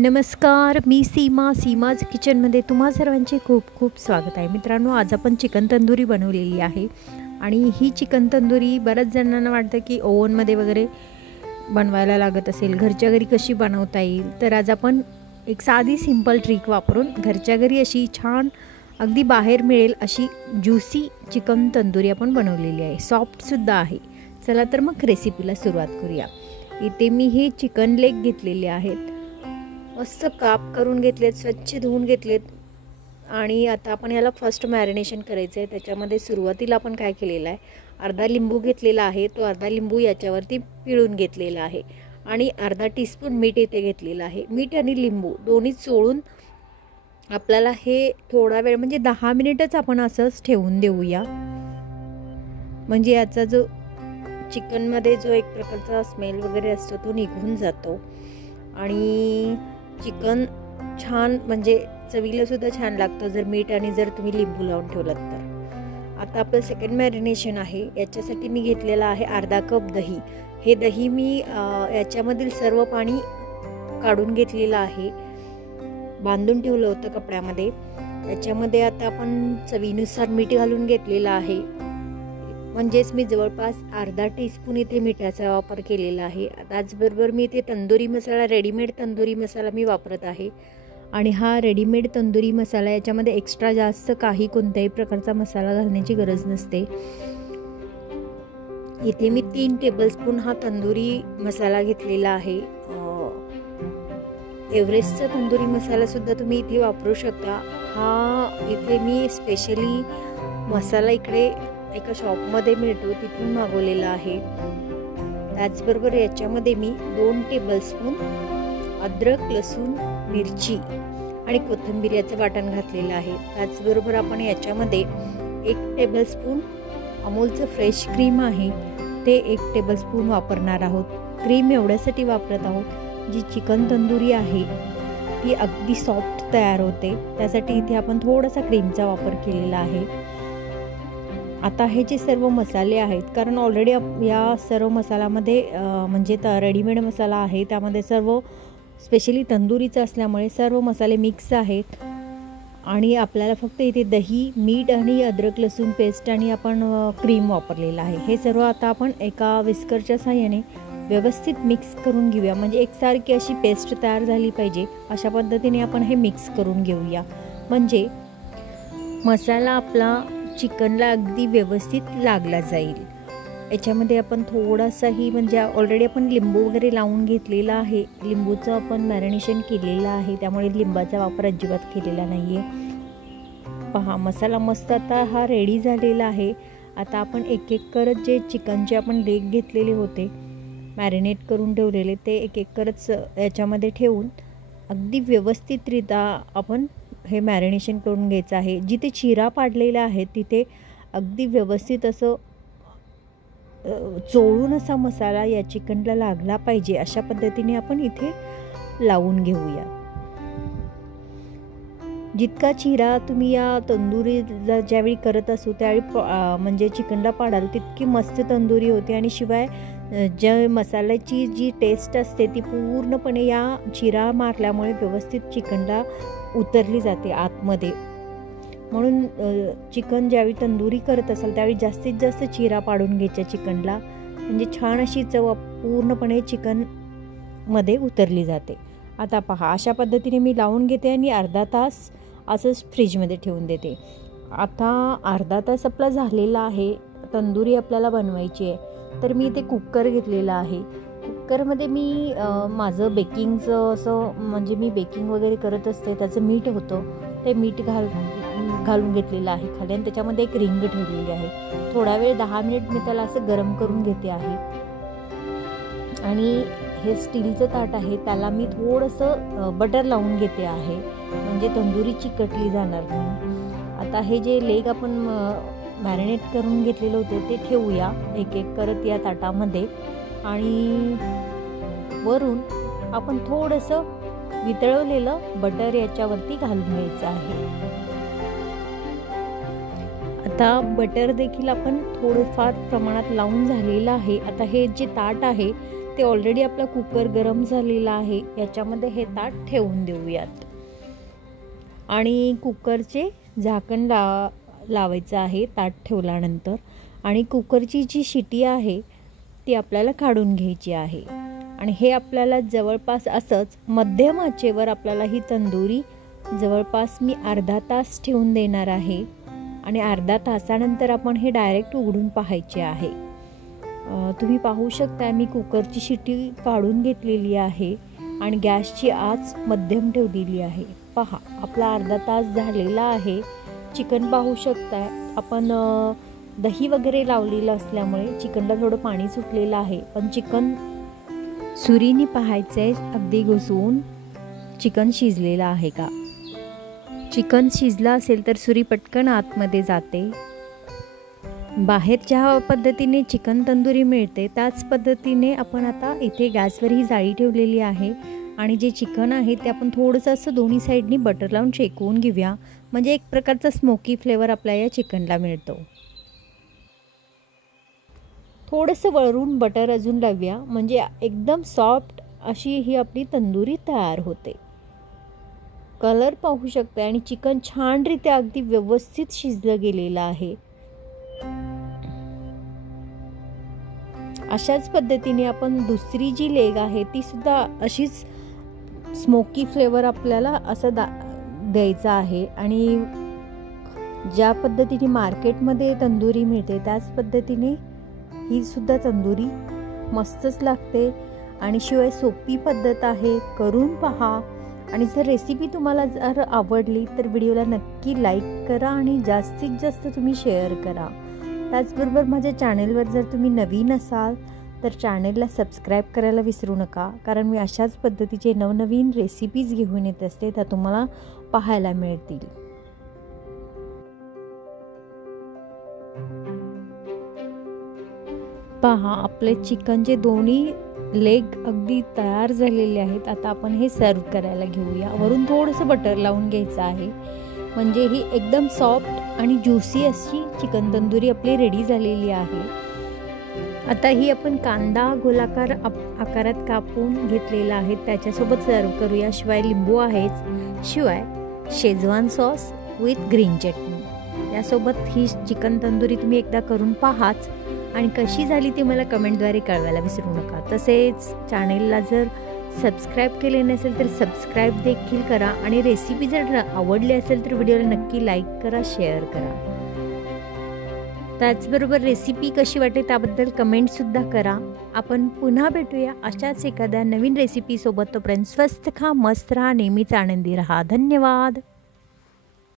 नमस्कार, मी सीमाज किचनमध्ये तुम्हा सर्वांचे खूप खूप स्वागत आहे. मित्रांनो, आज आपण चिकन तंदुरी बनवलेली आहे आणि ही चिकन तंदुरी बऱ्याच जणांना वाटतं की ओव्हनमध्ये वगैरे बनवायला लागत असेल, घरच्या घरी कशी बनवता येईल. तर आज आपण एक साधी सिंपल ट्रिक वापरून घरच्या घरी अशी छान अगदी बाहेर मिळेल अशी ज्युसी चिकन तंदुरी आपण बनवलेली आहे. सॉफ्टसुद्धा आहे. चला तर मग रेसिपीला सुरुवात करूया. इथे मी हे चिकन लेग घेतलेले आहेत, मस्त काप करून घेतलेत, स्वच्छ धुवून घेतलेत आणि आता आपण याला फर्स्ट मॅरिनेशन करायचं आहे. त्याच्यामध्ये सुरुवातीला आपण काय केलेलं आहे, अर्धा लिंबू घेतलेला आहे. तो अर्धा लिंबू याच्यावरती पिळून घेतलेला आहे आणि अर्धा टीस्पून मीठ इथे घेतलेलं आहे. मीठ आणि लिंबू दोन्ही चोळून आपल्याला हे थोडा वेळ म्हणजे 10 मिनिटच आपण असंच ठेवून देऊया. म्हणजे याचा जो चिकनमध्ये जो एक प्रकारचा स्मेल वगैरे असतो तो निघून जातो आणि चिकन छान म्हणजे चवीला सुद्धा छान लागतं जर मीठ आणि जर तुम्ही लिंबू लावून ठेवलात तर. आता आपलं सेकंड मॅरिनेशन आहे. याच्यासाठी मी घेतलेला आहे अर्धा कप दही. हे दही मी याच्यामधील सर्व पाणी काढून घेतलेलं आहे, बांधून ठेवलं होतं कपड्यामध्ये. याच्यामध्ये आता आपण चवीनुसार मीठ घालून घेतलेलं आहे. म्हणजेच मी जवळपास अर्धा टीस्पून इथे मिठाचा वापर केलेला आहे. त्याचबरोबर मी इथे तंदुरी मसाला, रेडीमेड तंदुरी मसाला मी वापरत आहे आणि हा रेडीमेड तंदुरी मसाला याच्यामध्ये एक्स्ट्रा जास्त काही कोणत्याही प्रकारचा मसाला घालण्याची गरज नसते. इथे मी 3 टेबलस्पून हा तंदुरी मसाला घेतलेला आहे. एव्हरेस्टचा तंदुरी मसाला सुद्धा तुम्ही इथे वापरू शकता. हा इथे मी स्पेशली मसाला इकडे एका शॉपमध्ये मिळतो तिथून मागवलेला आहे. त्याचबरोबर याच्यामध्ये मी 2 टेबलस्पून अद्रक, लसूण, मिरची आणि कोथिंबीर याचं वाटण घातलेलं आहे. त्याचबरोबर आपण याच्यामध्ये 1 टेबलस्पून अमूलचं फ्रेश क्रीम आहे ते 1 टेबलस्पून वापरणार आहोत. क्रीम एवढ्यासाठी वापरत आहोत, जी चिकन तंदुरी आहे ती अगदी सॉफ्ट तयार होते, त्यासाठी इथे आपण थोडासा क्रीमचा वापर केलेला आहे. आता हे जे सर्व मसाले आहेत, कारण ऑलरेडी या सर्व मसाल्यामध्ये म्हणजे रेडीमेड मसाला आहे, त्यामध्ये सर्व स्पेशली तंदुरीचं असल्यामुळे सर्व मसाले मिक्स आहेत आणि आपल्याला फक्त इथे दही, मीठ आणि अद्रक लसूण पेस्ट आणि आपण क्रीम वापरलेलं आहे. हे सर्व आता आपण एका विस्करच्या साहाय्याने व्यवस्थित मिक्स करून घेऊया. म्हणजे एकसारखी अशी पेस्ट तयार झाली पाहिजे, अशा पद्धतीने आपण हे मिक्स करून घेऊया. म्हणजे मसाला आपला चिकनला अगदी व्यवस्थित लागला जाईल. याच्यामध्ये आपण थोडासाही म्हणजे ऑलरेडी आपण लिंबू वगैरे लावून घेतलेला आहे, लिंबूचं आपण मॅरिनेशन केलेलं आहे, त्यामुळे लिंबाचा वापर अजिबात केलेला नाही आहे. पहा, मसाला मस्त आता हा रेडी झालेला आहे. आता आपण एक एक करत जे चिकनचे आपण लेग घेतलेले होते मॅरिनेट करून ठेवलेले, ते एक एक करत याच्यामध्ये ठेवून अगदी व्यवस्थितरित्या आपण हे मॅरिनेशन करून घ्यायचं आहे. जिथे चिरा पाडलेला आहे तिथे अगदी व्यवस्थित असं चोळून असा मसाला या चिकनला लागला पाहिजे, अशा पद्धतीने आपण इथे लावून घेऊया. जितका चिरा तुम्ही या तंदुरीला ज्यावेळी करत असू त्यावेळी म्हणजे चिकनला पाडाल तितकी मस्त तंदुरी होते आणि शिवाय ज्या मसाल्याची जी टेस्ट असते ती पूर्णपणे या चिरा मारल्यामुळे व्यवस्थित चिकनला उतरली जाते आतमध्ये. म्हणून चिकन ज्यावेळी तंदुरी करत असाल त्यावेळी जास्तीत जास्त चिरा पाडून घ्यायच्या चिकनला, म्हणजे छान अशी चव पूर्णपणे चिकनमध्ये उतरली जाते. आता पहा, अशा पद्धतीने मी लावून घेते आणि अर्धा तास असंच फ्रीजमध्ये ठेवून देते. आता अर्धा तास आपला झालेला आहे, तंदुरी आपल्याला बनवायची आहे. तर मी इथे कुकर घेतलेला आहे. कुकरमध्ये मी माझं बेकिंगचं असं म्हणजे मी बेकिंग वगैरे करत असते त्याचं मीठ होतं, ते मीठ घालून घेतलेलं आहे खाली आणि त्याच्यामध्ये एक रिंग ठेवलेली आहे. थोडा वेळ 10 मिनिट मी त्याला असं गरम करून घेते आहे. आणि हे स्टीलचं ताट आहे, त्याला मी थोडंसं बटर लावून घेते आहे, म्हणजे तंदुरी चिकटली जाणार नाही. आता हे जे लेग आपण मॅरिनेट करून घेतलेलं होते ते ठेवूया एक एक करत या ताटामध्ये आणि वरून आपण थोडंसं वितळवलेलं बटर याच्यावरती घालून घ्यायचं आहे. आता बटर देखील आपण थोडंफार प्रमाणात लावून झालेलं आहे. आता हे जे ताट आहे ते ऑलरेडी आपला कुकर गरम झालेला आहे. याच्यामध्ये हे ताट ठेवून देऊयात आणि कुकरचे झाकण लावायचं आहे ताट ठेवल्यानंतर. आणि कुकरची जी शिटी आहे ती आपल्याला काढून घ्यायची आहे. आणि हे आपल्याला जवळपास असंच मध्यम आचेवर आपल्याला ही तंदुरी जवळपास मी अर्धा तास ठेवून देणार आहे. आणि अर्धा तासानंतर आपण हे डायरेक्ट उघडून पाहायचे आहे. तुम्ही पाहू शकता मी कुकरची शिटी काढून घेतलेली आहे आणि गॅसची आच मध्यम ठेवलेली आहे. पहा आपला अर्धा तास झालेला आहे. चिकन पाहू शकताय आपण दही वगैरे लावलेलं असल्यामुळे चिकनला थोडं पाणी सुटलेलं आहे. पण चिकन सुरीने पाहायचं आहे अगदी घुसवून चिकन शिजलेलं आहे का. चिकन शिजलं असेल तर सुरी पटकन आतमध्ये जाते. बाहेर ज्या पद्धतीने चिकन तंदुरी मिळते त्याच पद्धतीने आपण आता इथे गॅसवर ही जाळी ठेवलेली आहे. आणि जे चिकन आहे ते आपण थोडंसं असं दोन्ही साईडनी बटर लावून शेकवून घेऊया. म्हणजे एक प्रकारचा स्मोकी फ्लेवर आपल्या या चिकनला मिळतो. थोडंसं वळून बटर अजून लावूया म्हणजे एकदम सॉफ्ट अशी ही आपली तंदुरी तयार होते. कलर पाहू शकता आणि चिकन छानरित्या अगदी व्यवस्थित शिजलं गेलेलं आहे. अशाच पद्धतीने आपण दुसरी जी लेग आहे ती सुद्धा अशीच स्मोकी फ्लेवर आपल्याला असं द्यायचा आहे. आणि ज्या पद्धतीने मार्केटमध्ये तंदुरी मिळते त्याच पद्धतीने ही सुद्धा तंदुरी मस्तच लागते. आणि शिवाय सोपी पद्धत आहे, करून पहा. आणि जर रेसिपी तुम्हाला जर आवडली तर व्हिडिओला नक्की लाईक करा आणि जास्तीत जास्त तुम्ही शेअर करा. त्याचबरोबर माझ्या चॅनेलवर जर तुम्ही नवीन असाल तर चॅनेलला सबस्क्राईब करायला विसरू नका. कारण मी अशाच पद्धतीचे नवनवीन रेसिपीज घेऊन येत असते त्या तुम्हाला पाहायला मिळतील. पहा आपले चिकनचे दोन्ही लेग अगदी तयार झालेले आहेत. आता आपण हे सर्व करायला घेऊया. वरून थोडंसं बटर लावून घ्यायचं आहे म्हणजे ही एकदम सॉफ्ट आणि ज्युसी अशी चिकन तंदुरी आपली रेडी झालेली आहे. आता ही आपण कांदा गोलाकार आकारात कापून घेतलेला आहे त्याच्यासोबत सर्व करूया. शिवाय लिंबू आहेच, शिवाय शेजवान सॉस विथ ग्रीन चटणी यासोबत ही चिकन तंदुरी तुम्ही एकदा करून पाहाच. आणि कशी झाली ती मला कमेंटद्वारे कळवायला विसरू नका. तसेच चॅनेलला जर सबस्क्राईब केले नसेल तर सबस्क्राईब देखील करा. आणि रेसिपी जर आवडली असेल तर व्हिडिओला नक्की लाईक करा, शेअर करा. त्याचबरोबर रेसिपी कशी वाटते त्याबद्दल कमेंटसुद्धा करा. आपण पुन्हा भेटूया अशाच एखाद्या नवीन रेसिपीसोबत. तोपर्यंत स्वस्त खा, मस्त राहा, नेहमीच आनंदी राहा. धन्यवाद.